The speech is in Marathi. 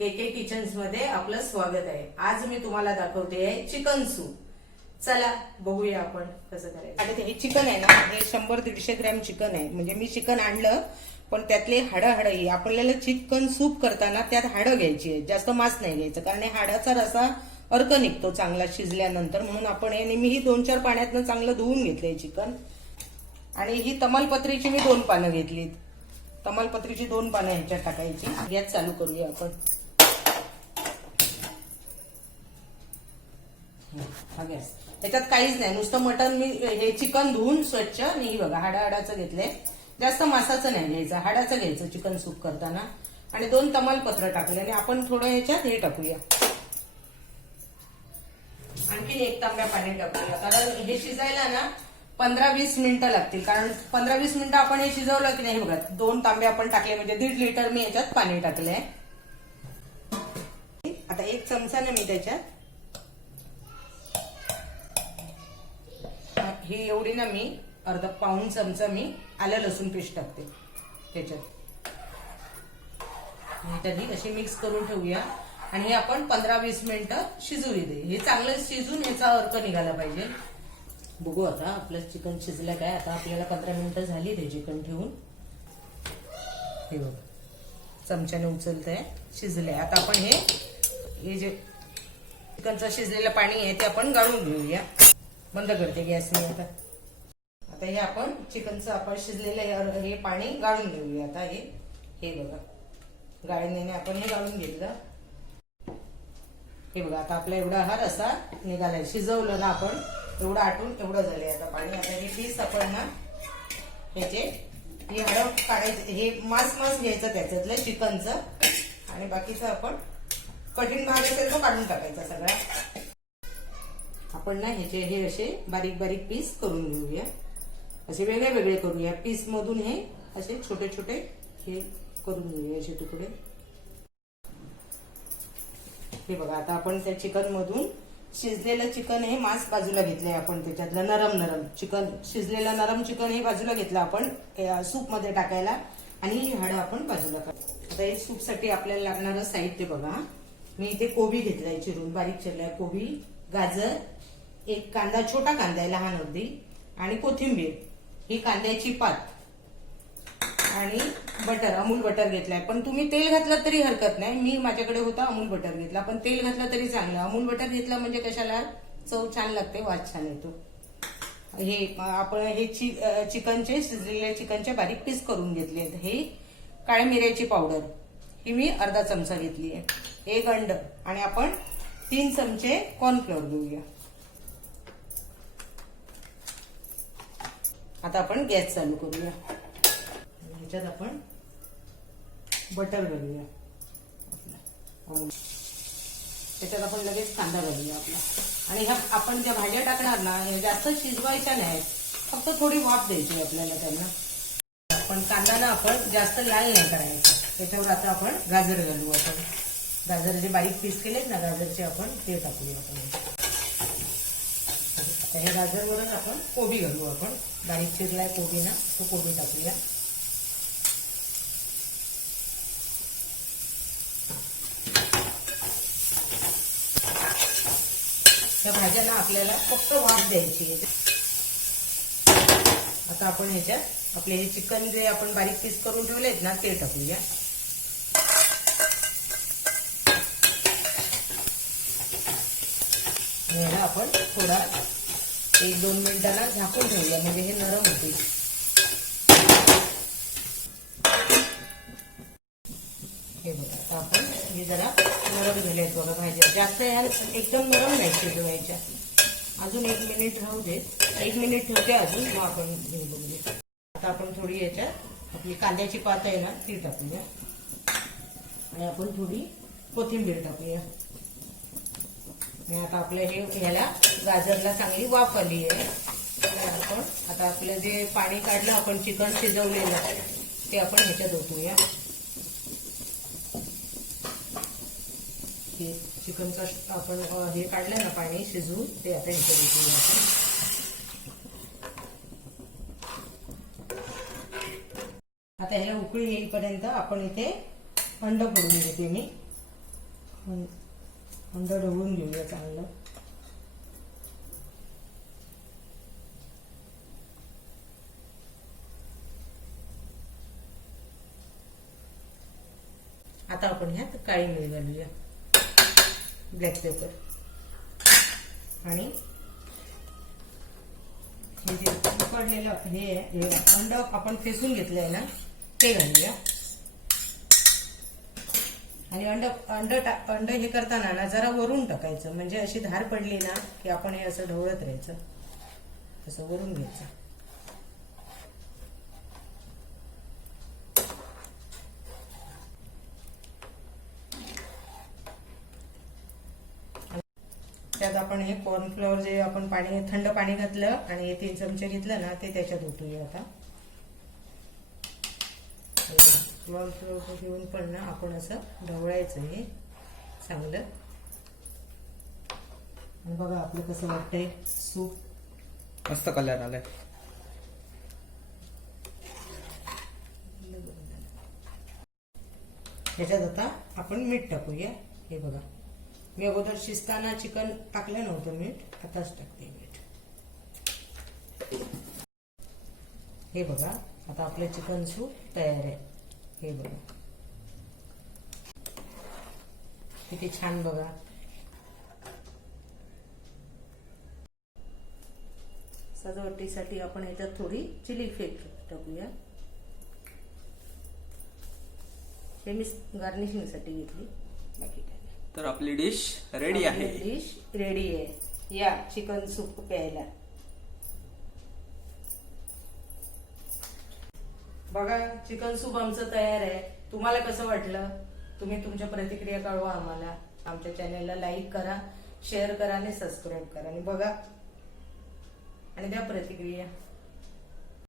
KK किचन्स मध्ये आपलं स्वागत आहे। आज मी तुम्हाला दाखवते आहे चिकन सूप। चला बघूया आपण कसं करायचं। आणि हे चिकन आहे ना, हे 100-150 ग्रॅम चिकन आहे। म्हणजे मी चिकन आणलं पण त्यातले हाडं आपल्याला चिकन सूप करताना त्यात हाडं घ्यायची आहे, जास्त मांस नाही घ्यायचं, कारण हाडाचा रसा अर्क निघतो चांगला शिजल्यानंतर। म्हणून आपण हे नेहमी 2-4 पाण्यातनं चांगलं धुवून घेतलंय चिकन। आणि ही तमालपत्रीची मी 2 पानं घेतलीत। तमालपत्रीची 2 पानं ह्याच्यात टाकायची। गॅस चालू करूया आपण। हा गॅस, त्याच्यात काहीच नाही, नुसतं मटण मी हे चिकन धुवून स्वच्छ आणि बघा हाडाचं घेतलंय, जास्त मांसाचं नाही घ्यायचं, हाडाचं घ्यायचं चिकन सूप करताना। आणि 2 तमालपत्र टाकले आणि आपण थोडं ह्याच्यात हे टाकूया, आणखी 1 तांब्या पाणी टाकूया, कारण हे शिजायला ना 15-20 मिनिटं लागतील। कारण 15-20 मिनिटं आपण हे शिजवलं की नाही, बघा 2 तांबे आपण टाकले म्हणजे 1.5 लिटर मी याच्यात पाणी टाकलंय। आता 1 चमचा ना मी त्याच्यात ही एवढी ना मी अर्धा पाऊण चमचा मी आलं लसूण पेस्ट टाकते त्याच्यात। त्याची अशी मिक्स करून ठेवूया आणि हे आपण 15-20 मिनिटं शिजू दे। हे चांगलं शिजून याचा अर्क निघाला पाहिजे। बघू आता आपलं चिकन शिजलं काय। आता आपल्याला 15 मिनिटं झाली ते चिकन ठेवून, हे बघ चमच्याने उचलतंय, शिजलंय। आता आपण हे जे चिकनचं शिजलेलं पाणी आहे ते आपण गाळून घेऊया। बंद करते गॅस मी आता हे आपण चिकनचं आपण शिजलेलं हे पाणी गाळून घेऊया। आता हे बघा गाळणीने आपण हे गाळून घेतलं, हे बघा आता आपला एवढा हा रसा निघालाय। शिजवलं ना आपण एवढं आटून एवढं झालंय आता पाणी। आता हे पीस आपण ना ह्याचे हे हाडं काढायचं, हे मांस घ्यायचं त्याच्यातलं चिकनचं, आणि बाकीचं आपण कठीण भाग असेल तो काढून टाकायचा सगळा। आपण ना ह्याचे हे असे बारीक बारीक पीस करून घेऊया, असे वेगळे वेगळे करूया पीस मधून। हे असे छोटे छोटे हे करून घेऊया असे तुकडे। हे बघा आता आपण त्या चिकन मधून शिजलेलं चिकन हे मांस बाजूला घेतलंय आपण, त्याच्यातलं नरम चिकन शिजलेलं नरम चिकन हे बाजूला घेतलं आपण सूप मध्ये टाकायला, आणि ही हाडं आपण बाजूला काढू। आता हे सूप साठी आपल्याला लागणारं साहित्य बघा, मी इथे कोबी घेतलाय चिरून, बारीक चिरलाय कोबी, गाजर, 1 कांदा, छोटा कांदा आहे लहान अगदी, आणि कोथिंबीर, ही कांद्याची पात, आणि बटर, अमूल बटर घेतलाय। पण तुम्ही तेल घातलं तरी हरकत नाही, मी माझ्याकडे होता अमूल बटर घेतला, पण तेल घातलं तरी चांगलं। अमूल बटर घेतलं म्हणजे कशाला चव छान लागते, वास छान येतो। हे आपण हे चिकनचे शिजलेल्या चिकनचे बारीक पीस करून घेतले। हे काळ्या मिऱ्याची पावडर ही मी अर्धा चमचा घेतली आहे, 1 अंड, आणि आपण 3 चमचे कॉर्नफ्लोअर घेऊया। आता आपण गॅस चालू करूया, ह्याच्यात आपण बटर घालूया, त्याच्यात आपण लगेच कांदा घालूया आपला। आणि ह्या आपण ज्या भाज्या टाकणार ना जास्त शिजवायच्या नाहीत, फक्त थोडी वाफ द्यायची आपल्याला त्यांना। पण कांदा ना आपण जास्त लाल नाही करायचा। त्याच्यावर आता आपण गाजर घालू, आपण गाजर जे बारीक पीस केलेत ना गाजरचे आपण ते टाकूया आपण। या गाजरवरच आपण कोबी घालू, आपण बारीक चिरलाय कोबी ना, तो कोबी टाकूया। त्या भाज्यांना आपल्याला फक्त वाफ द्यायची आहे। आता आपण ह्याच्यात आपले हे चिकन जे आपण बारीक पीस करून ठेवलेत ना ते टाकूया। याला आपण थोडा 1-2 मिनिटांना झाकून ठेवूया, म्हणजे हे नरम होतील। हे बघा आता आपण हे जरा नरम झाले आहेत बघा भाज्या, जास्त ह्या एकदम नरम नाही शिजवायच्या। अजून 1 मिनिट राहू देत, 1 मिनिट ठेवते अजून, मग आपण हे बघूया। आता आपण थोडी याच्यात आपली कांद्याची पात आहे ना ती टाकूया, आणि आपण थोडी कोथिंबीर टाकूया। आता आपल्या ह्याला गाजरला चांगली वाफ आली आहे। आपण आता आपलं जे पाणी काढलं आपण चिकन शिजवलेलं ते आपण ह्याच्यात ओतूया। हे चिकनचं आपण हे काढलं ना पाणी शिजवून, ते आता ह्याच्यात ओतूया आपण। आता ह्याला उकळी येईपर्यंत आपण इथे अंड फोडून घेते मी। अंड ढवळून घेऊया चांगलं. आता आपण ह्यात काळी मिरी घालूया, ब्लॅक पेपर, आणि हे जे उकडलेलं हे अंड आपण फेसून घेतलंय ना ते घालूया. आणि अंड हे करताना ना जरा वरून टाकायचं, म्हणजे अशी धार पडली ना की आपण हे असं ढवळत राहायचं, असं वरून घ्यायचं. त्यात आपण हे कॉर्नफ्लॉवर जे आपण थंड पाणी घातलं आणि हे 3 चमचे घेतलं ना ते त्याच्यात ओतूया. आता कॉर्नफ्लॉवर घेऊन पण ना आपण असं ढवळायचं हे चांगलं. आणि बघा आपलं कसं वाटतंय सूप, मस्त कलर आलाय. त्याच्यात आता आपण मीठ टाकूया. हे बघा मी अगोदर शिजताना चिकन टाकलं नव्हतं मीठ, आताच टाकते मीठ. हे बघा आता आपलं चिकन सूप तयार आहे. हे बघा किती छान बघा. सजावटीसाठी आपण याच्यात थोडी चिली फ्लेक्स टाकूया. हे मी गार्निशिंग साठी घेतली, बाकी काय. तर आपली डिश रेडी आहे. डिश रेडी आहे. या चिकन सूप प्यायला. बघा चिकन सूप आमचं तयार आहे. तुम्हाला कसं वाटलं? तुम्ही तुमच्या प्रतिक्रिया कळवा आम्हाला. आमच्या चॅनलला लाईक करा, शेअर करा आणि सबस्क्राईब करा आणि बघा आणि द्या प्रतिक्रिया.